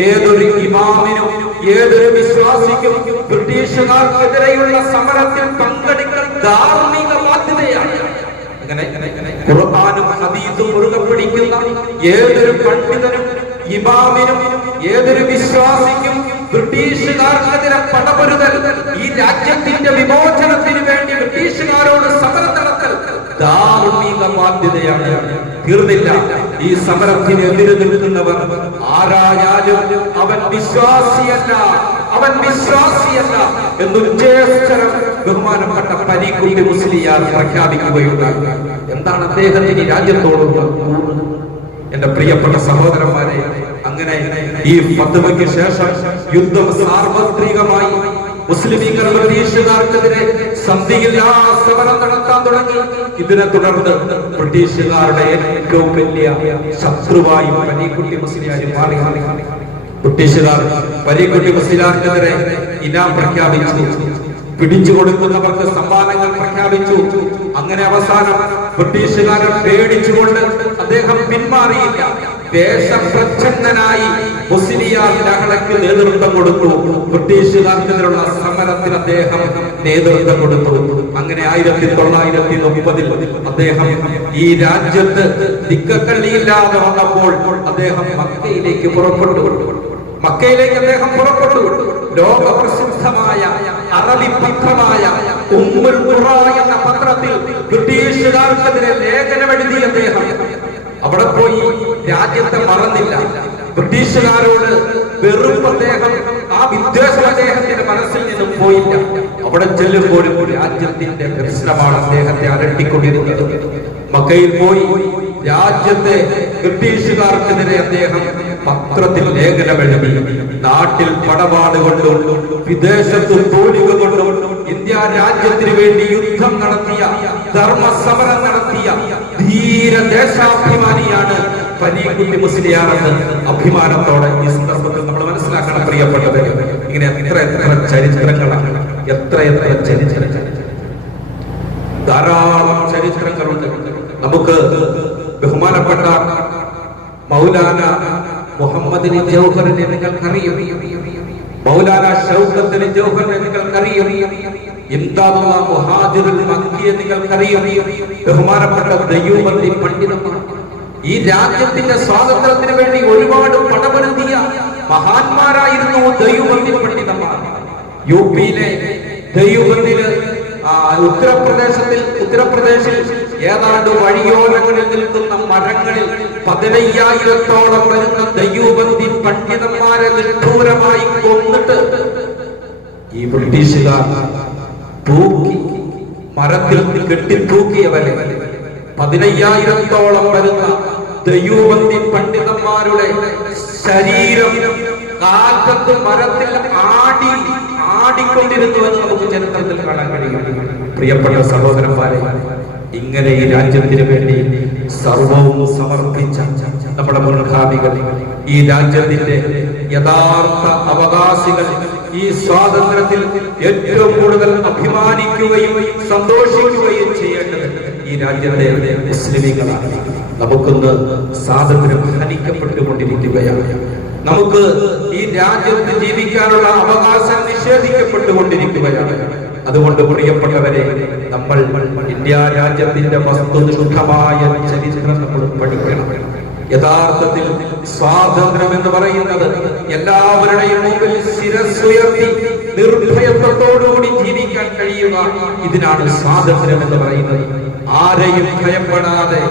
ഏതൊരു ഇമാമിനും, ഏതൊരു വിശ്വാസിക്കും ബ്രിട്ടീഷുകാർക്കെതിരെയുള്ള സമരത്തിൽ പങ്കെടുക്കാൻ ധാർമ്മിക ബാധ്യതയാണ്. ഖുർആനും ഹദീസും മുറുകെ പിടിക്കുന്ന ഏതൊരു പണ്ഡിതനും, ഇമാമിനും, ഏതൊരു വിശ്വാസിക്കും ബ്രിട്ടീഷുകാർക്കെതിരെ പടപൊരുതൽ, ഈ രാജ്യത്തിന്റെ വിമോചനത്തിന് വേണ്ടി ബ്രിട്ടീഷുകാരോട് സമരം നടത്തൽ ധാർമ്മിക ബാധ്യതയാണ്. തീർന്നില്ല. ഈ സമരത്തിനെതിരെ നിൽക്കുന്നവർ ആരായാലും അവൻ വിശ്വാസിയല്ല, അവൻ വിശ്വാസിയല്ല എന്ന് ഉച്ചേശ്വരം ബഹുമാനപ്പെട്ട പരീക്കുട്ടി മുസ്ലിയാർ പ്രഖ്യാപിക്കുകയുണ്ടായി. എന്താണ് അദ്ദേഹത്തിന് രാജ്യത്തോടുള്ള? എന്റെ പ്രിയപ്പെട്ട സഹോദരന്മാരെ, അങ്ങനെ ഈ ഫത്വയ്ക്ക് ശേഷം യുദ്ധം സാർവത്രികമായി മുസ്ലിമീങ്ങൾ ബ്രിട്ടീഷുകാർക്കെതിരെ സന്ധിയില്ലാ സമരം നടത്താൻ തുടങ്ങി. ഇതിനെ തുടർന്ന് ബ്രിട്ടീഷുകാരുടെ ഏറ്റവും വലിയ ശത്രുവായി പരീക്കുട്ടി മുസ്ലിയാർ മാറി. ബ്രിട്ടീഷുകാർ പരീക്കുട്ടി മുസ്ലിയാർക്കെതിരെ ഇനാം പ്രഖ്യാപിച്ചു, പിടിച്ചു കൊടുക്കുന്നവർക്ക് സമ്മാനങ്ങൾ പ്രഖ്യാപിച്ചു. അങ്ങനെ അവസാനം ബ്രിട്ടീഷുകാരെ പേടിച്ചുകൊണ്ട് അദ്ദേഹം പിന്മാറിയില്ല. ദേശപ്രച്ഛന്നനായി മുസ്ലിയാർ ലഹളയ്ക്ക് നേതൃത്വം കൊടുത്തു. ബ്രിട്ടീഷുകാർക്കെതിരെയുള്ള സമരത്തിന് അദ്ദേഹം നേതൃത്വം കൊടുത്തു. അങ്ങനെ 1930 അദ്ദേഹം ഈ രാജ്യത്ത് ദിക്കക്കള്ളിയില്ലാതെ വന്നപ്പോൾ അദ്ദേഹം മക്കയിലേക്ക് പുറപ്പെട്ടു. ലോകപ്രസിദ്ധമായ അറബി പത്രമായ ഉമ്മുൽ ഖുറാ എന്ന പത്രത്തിൽ ബ്രിട്ടീഷുകാർക്കെതിരെ ലേഖനമെഴുതി അദ്ദേഹം. അവിടെ പോയി രാജ്യത്തെ മറന്നില്ല. ബ്രിട്ടീഷുകാരോട് വെറുപ്പ് അദ്ദേഹം, ആ വിദ്വേഷം അദ്ദേഹത്തിന്റെ മനസ്സിൽ നിന്നും പോയില്ല. അവിടെ ചെല്ലുമ്പോഴും രാജ്യത്തിന്റെ പ്രശ്നമാണ് അദ്ദേഹത്തെ അലട്ടിക്കൊണ്ടിരുന്നത്. മക്കയിൽ പോയി രാജ്യത്തെ ബ്രിട്ടീഷുകാർക്കെതിരെ അദ്ദേഹം പത്രത്തിൽ ലേഖനം എഴുതി. നാട്ടിൽ പടപാട് കൊണ്ടും വിദേശത്ത് തോൽവി കൊണ്ടും ഇന്ത്യ രാജ്യത്തിന് വേണ്ടി യുദ്ധം നടത്തിയ, ധർമ്മസമരം നടത്തിയ ധീര ദേശാഭിമാനിയാണ് പരീക്കുട്ടി മുസ്ലിയാർ എന്ന് അഭിമാനത്തോടെ ഈ സന്ദർഭത്തിൽ നമ്മൾ മനസ്സിലാക്കണം പ്രിയപ്പെട്ടവരെ. ഇങ്ങനെ എത്ര ചരിത്രങ്ങളാണ്, എത്ര ചരിത്രങ്ങൾ, ധാരാളം ചരിത്രങ്ങളുണ്ട്. നമുക്ക് ബഹുമാനപ്പെട്ട മൗലാന മുഹമ്മദിന് ജൗഹറിനെ നിങ്ങൾക്കറിയും, മൗലാന ഷൗക്കത്തിന് ജൗഹറിനെ നിങ്ങൾക്കറിയും, ഇംദാദുല്ലാ മുഹാജിറുൽ മക്കിയെ നിങ്ങൾക്കറിയും, ബഹുമാനപ്പെട്ട ദയ്യൂബന്ദി പണ്ഡിതന്മാർ. ഈ രാജ്യത്തിന്റെ സ്വാതന്ത്ര്യത്തിന് വേണ്ടി ഒരുപാട് പടപൊരുതിയ മഹാന്മാരായിരുന്നു ദയ്യൂബന്ദി പണ്ഡിതന്മാർ. യു പിയിലെ ദയ്യൂബന്ദില് ഉത്തർപ്രദേശിൽ ഏതാണ്ട് വഴിയോരങ്ങളിൽ നിൽക്കുന്ന മരങ്ങളിൽ 15,000-ഓളം വരുന്ന ദയ്യൂബന്ദി പണ്ഡിതന്മാരെ നിഷ്ഠൂരമായി കൊന്നിട്ട് ഈ ബ്രിട്ടീഷുകാർ തൂക്കി, മരത്തിൽ കെട്ടി തൂക്കിയവരെ 15,000-ഓളം വരുന്ന ദയ്യൂബന്ദി പണ്ഡിതന്മാരുടെ ശരീരം കാറ്റത്ത് മരത്തിൽ ആടിക്കൊണ്ടിരുന്നു എന്ന് നമുക്ക് ചരിത്രത്തിൽ കാണാൻ കഴിയും. പ്രിയപ്പെട്ട സഹോദരന്മാരെ, ഇങ്ങനെ ഈ രാജ്യത്തിന് വേണ്ടി സർവവും സമർപ്പിച്ച നമ്മുടെ മുൻഗാമികൾ, ഈ രാജ്യത്തിന്റെ യഥാർത്ഥ അവകാശികൾ, ഈ സ്വാതന്ത്ര്യത്തിൽ ഏറ്റവും കൂടുതൽ അഭിമാനിക്കുകയും സന്തോഷിക്കുകയും ചെയ്യേണ്ടത് ഈ രാജ്യത്തെ മുസ്ലിമീങ്ങളാണ്. നമുക്കൊന്ന് സ്വാതന്ത്ര്യം ഹനിക്കപ്പെട്ടുകൊണ്ടിരിക്കുകയാണ്. നമുക്ക് ഈ രാജ്യത്ത് ജീവിക്കാനുള്ള അവകാശം നിഷേധിക്കപ്പെട്ടുകൊണ്ടിരിക്കുകയാണ്. അതുകൊണ്ട് പ്രിയപ്പെട്ടവരെ, നമ്മൾ ഇന്ത്യ രാജ്യത്തിന്റെ വസ്തുനിഷ്ഠമായ ചരിത്രം നമ്മൾ പഠിക്കണം. യഥാർത്ഥത്തിൽ സ്വാതന്ത്ര്യം എന്ന് പറയുന്നത് എല്ലാവരുടെയും മുമ്പിൽ ശിരസ്സുയർത്തി നിർഭയത്വത്തോടുകൂടി ജീവിക്കാൻ കഴിയുക, ഇതിനാണ് സ്വാതന്ത്ര്യം എന്ന് പറയുന്നത്. ആരെയും ഭയപ്പെടാതെ,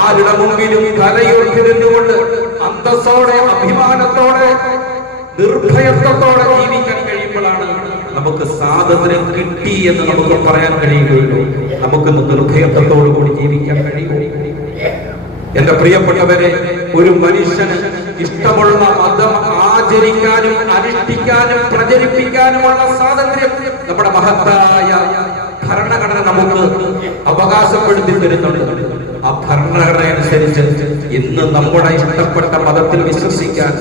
ആരുടെ മുമ്പിലും തലയുയർത്തി നിന്നുകൊണ്ട് അന്തസ്സോടെ, അഭിമാനത്തോടെ, നിർഭയത്വത്തോടെ ജീവിക്കാൻ കഴിയുമ്പോഴാണ് നമുക്ക് സ്വാതന്ത്ര്യം കിട്ടി എന്ന് നമുക്ക് പറയാൻ കഴിയുകയുള്ളൂ. നമുക്ക് നിർഭയത്വത്തോടു കൂടി ജീവിക്കാൻ കഴിയുള്ളൂ. എന്റെ പ്രിയപ്പെട്ടവരെ, ഒരു മനുഷ്യന് ഇഷ്ടമുള്ള മതം ആചരിക്കാനും അനുഷ്ഠിക്കാനും പ്രചരിപ്പിക്കാനുമുള്ള സ്വാതന്ത്ര്യം നമ്മുടെ മഹത്തായ ഭരണഘടന നമുക്ക് അവകാശപ്പെടുത്തി തരുന്നുണ്ട്. ആ ഭരണഘടന അനുസരിച്ച് ഇന്ന് നമ്മുടെ ഇഷ്ടപ്പെട്ട മതത്തിൽ വിശ്വസിക്കാൻ,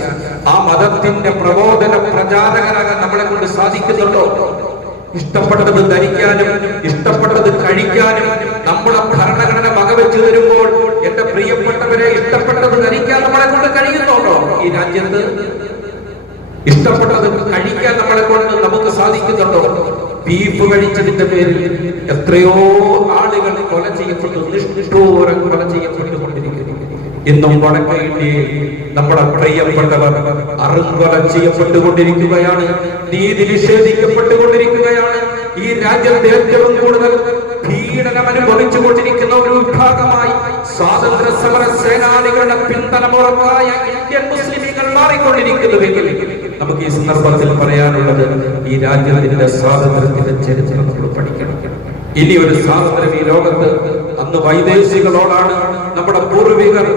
ആ മതത്തിന്റെ പ്രബോധന പ്രചാരകരാകാൻ നമ്മളെ കൊണ്ട് സാധിക്കുന്നുണ്ടോ? ഇഷ്ടപ്പെട്ടത് ധരിക്കാനും ഇഷ്ടപ്പെട്ടത് കഴിക്കാനും നമ്മുടെ ഭരണഘടന വകവെച്ചു തരുമ്പോൾ, എന്റെ പ്രിയപ്പെട്ടവരെ, ഇഷ്ടപ്പെട്ടത് ധരിക്കാൻ നമ്മളെ കൊണ്ട് കഴിയുന്നുണ്ടോ? ഈ രാജ്യത്ത് ഇഷ്ടപ്പെട്ടത് കഴിക്കാൻ നമ്മളെ കൊണ്ട് നമുക്ക് സാധിക്കുന്നുണ്ടോ? ബീഫ് കഴിച്ചതിന്റെ പേരിൽ എത്രയോ ആളുകൾ കൊല ചെയ്യപ്പെട്ടു, നിഷ്ഠൂരം കൊല ചെയ്യപ്പെട്ടുകൊണ്ടിരിക്കുന്നു. ഇന്നും വടക്കേ ഇന്ത്യയിൽ നമ്മുടെ പ്രിയപ്പെട്ടവർ അറുകൊല ചെയ്യപ്പെട്ടുകൊണ്ടിരിക്കുകയാണ്, നീതി നിഷേധിക്കപ്പെട്ടുകൊണ്ടിരിക്കുകയാണ്. ഈ രാജ്യത്ത് ഏറ്റവും കൂടുതൽ പീഡനം അനുഭവിച്ചുകൊണ്ടിരിക്കുന്ന ഒരു വിഭാഗമായി സ്വാതന്ത്ര്യ സമര സേനാനികളുടെ പിന്തലമുറക്കായ ഇന്ത്യൻ മുസ്ലിമീങ്ങൾ മാറിക്കൊണ്ടിരിക്കുന്നുവെങ്കിൽ നമുക്ക് ഈ സന്ദർഭത്തിൽ പറയാനുള്ളത്, ഈ രാജ്യത്തിന്റെ സ്വാതന്ത്ര്യത്തിന്റെ ചരിത്രം നമ്മൾ പഠിക്കണം. ഇനി ഒരു സ്വാതന്ത്ര്യം ഈ ലോകത്ത്, അന്ന് വൈദേശികളോടാണ് നമ്മുടെ പൂർവികർ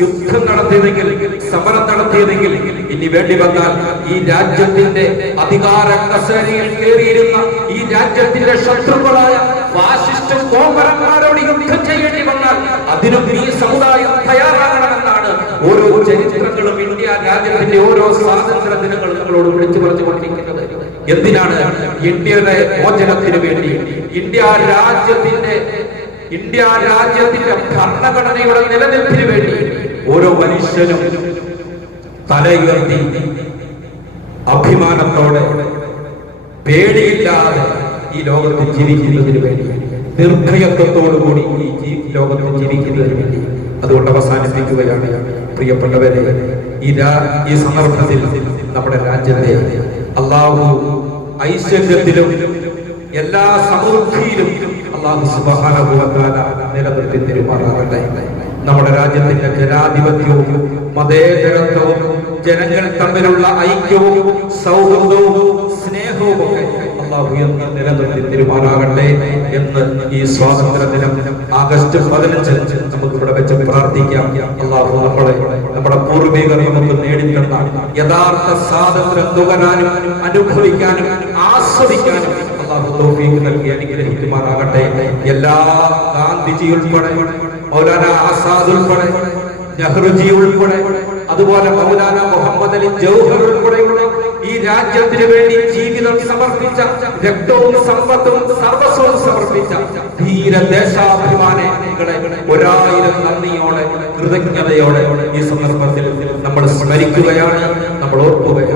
യുദ്ധം നടത്തിയതെങ്കിൽ, സമരം നടത്തിയതെങ്കിൽ, ഇനി വേണ്ടി വന്നാൽ ഈ രാജ്യത്തിന്റെ അധികാര കസേരയിൽ കയറിയിരുന്ന ഈ രാജ്യത്തിന്റെ ശത്രുക്കളായ ഫാസിസ്റ്റ് കോമരന്മാരോട് യുദ്ധം ചെയ്യേണ്ടി വന്നാൽ അതിനും ഈ സമുദായം തയ്യാറാകണമെന്നാണ് ഓരോ ചരിത്രങ്ങളും ഇന്ത്യ രാജ്യത്തിന്റെ ഓരോ സ്വാതന്ത്ര്യ ദിനങ്ങളും നമ്മളോട് വിളിച്ചു പറഞ്ഞുകൊണ്ടിരിക്കുന്നത്. എന്തിനാണ്? ഇന്ത്യയുടെ മോചനത്തിന് വേണ്ടി, ഇന്ത്യ രാജ്യത്തിന്റെ ഭരണഘടനയുടെ നിലനിൽപ്പിന് വേണ്ടി ഓരോ മനുഷ്യനും തലയുയർത്തി അഭിമാനത്തോടെ, പേടിയില്ലാതെ ഈ ലോകത്ത് ജീവിക്കുന്നതിന് വേണ്ടി, നിർഭയത്വത്തോടുകൂടി ഈ ലോകത്ത് ജീവിക്കുന്നതിന് വേണ്ടി. അതുകൊണ്ട് അവസാനിപ്പിക്കുകയാണ് പ്രിയപ്പെട്ടവരെ, ഈ സന്ദർഭത്തിൽ നമ്മുടെ രാജ്യത്തെ അല്ലാഹു ഐശ്വര്യത്തിലും എല്ലാ സമൃദ്ധിയിലും അല്ലാഹു സുബ്ഹാനഹു വ തആല നിലനിർത്തി തരുമാറാകട്ടെ. നമ്മുടെ രാജ്യത്തിന്റെ ജനാധിപത്യവും ജനങ്ങൾ തമ്മിലുള്ള ഐക്യവും സൗഹൃദവും സ്നേഹവും ഒക്കെ അള്ളാഹു എന്ന് നിലനിർത്തി തരുമാറാകട്ടെ എന്ന് ഈ സ്വാതന്ത്ര്യ ദിനം ആഗസ്റ്റ് 15 നമുക്ക് ഇവിടെ വെച്ച് പ്രാർത്ഥിക്കാം. അള്ളാഹു നമ്മുടെ പൂർവികർ നമുക്ക് നേടിത്തന്ന യഥാർത്ഥ സ്വാതന്ത്ര്യം നുകരാനും അനുഭവിക്കാനും ആസ്വദിക്കാനും അള്ളാഹു തൗഫീഖ് നൽകി അനുഗ്രഹിക്കുമാറാകട്ടെ. എല്ലാ ഗാന്ധിജി ഉൾപ്പെടെ, മൗലാന ആസാദ് ഉൾപ്പെടെ, നെഹ്റുജി ഉൾപ്പെടെ, അതുപോലെ മൗലാന മുഹമ്മദ് അലി ജൗഹർ ഉൾപ്പെടെയുള്ള ഈ രാജ്യത്തിന് വേണ്ടി ജീവിതം സമർപ്പിച്ച, രക്തവും സമ്പത്തും സർവസ്വവും സമർപ്പിച്ച ധീര ദേശാഭിമാനികളെ 1000 നന്ദിയോടെ, കൃതജ്ഞതയോടെ ഈ സന്ദർഭത്തിൽ നമ്മൾ സ്മരിക്കുകയാണ്, നമ്മൾ ഓർക്കുകയാണ്.